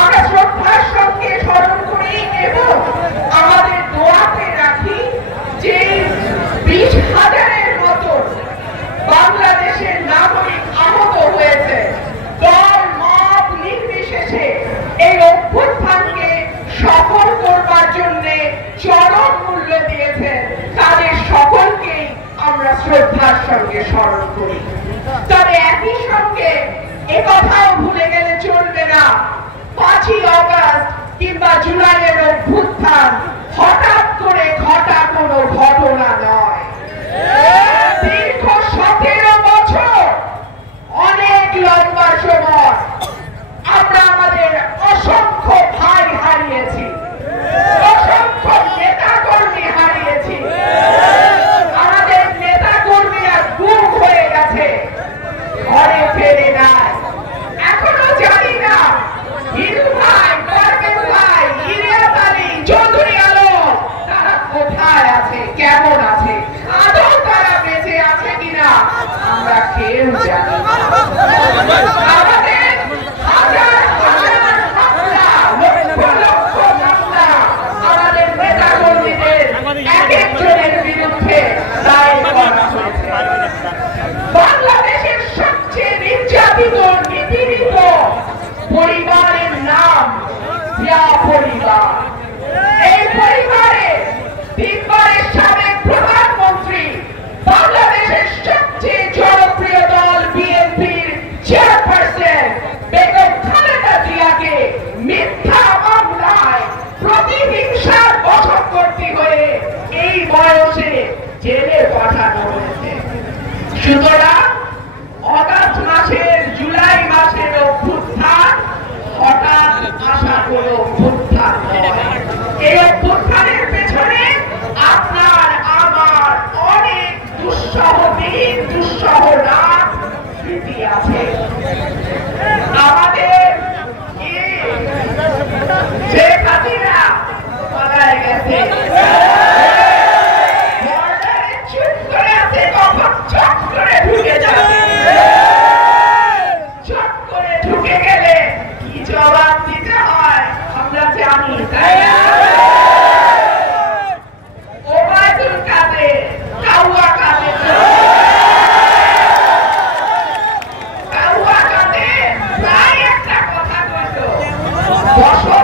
আমরা শ্রদ্ধার সঙ্গে স্মরণ করি এবং আমাদের দোয়াতে রাখি যে 20,000-এর মতো বাংলাদেশের নাগরিক আহত হয়েছে, দল মত নির্বিশেষে এই অভ্যুত্থানকে সফল করবার জন্য চরম মূল্য দিয়েছেন, তাদের সকলকেই আমরা শ্রদ্ধার সঙ্গে স্মরণ করি। তবে একই সঙ্গে একথাও ভুলে গেলে চলবে না, 5ই আগস্ট কিংবা জুলাইয়ের অভ্যুত্থান হঠাৎ করে ঘটা কোনো ঘটনা নয়। দীর্ঘ 17 বছর, অনেক লম্বা সময় আমরা আমাদের অসংখ্য ভাই হারিয়েছি, অসংখ্য নেতা কর্মী হারিয়েছি। আমাদের নেতা কর্মীরা গুম হয়ে গেছে, ঘরে ফেরে নাই। এখনো জানি না হিরু ভাই, পারভেজ ভাই, ইলিয়াস আলী, চৌধুরী আলম তারা কোথায় আছে, কেমন আছে, আদৌ তারা বেঁচে আছে কিনা আমরা কেউ জানি না। আমাদের হাজার হাজার মামলা, লক্ষ লক্ষ মামলা আমাদের নেতা কর্মীদের এক একজনের বিরুদ্ধে দায়ের করা হয়েছে। বাংলাদেশের সবচেয়ে নির্যাতিত, নিপীড়িত পরিবারের নাম জিয়া পরিবার। এই পরিবারে 3 বারের সাবেক প্রধানমন্ত্রী, বাংলাদেশের সবচেয়ে জনপ্রিয় দল বিএনপির চেয়ারপারসন বেগম খালেদা জিয়াকে মিথ্যা মামলায় প্রতিহিংসার বশবর্তী হয়ে এই বয়সে জেলে পাঠানো হয়েছে। সুতরাং আগস্ট মাসের, জুলাই মাসের অভ্যুত্থান হঠাৎ আসা কোনো অভ্যুত্থান নয়। এই অভ্যুত্থানের পেছনে আপনার আমার অনেক দুঃসহ দিন, দুঃসহ রাত স্মৃতি আছে। আমাদের শেখ হাসিনা পালায় গেছে, বর্ডারে চুপ করে আছে, কখন চট করে ঢুকে যাবে। চট করে ঢুকে গেলে কি জবাব দিতে হয় আমরা জানি, তাই না? ওবায়দুল কাদের, কাউয়া কাদের, কাউয়া কাদের প্রায় একটা কথা বলতো, বছর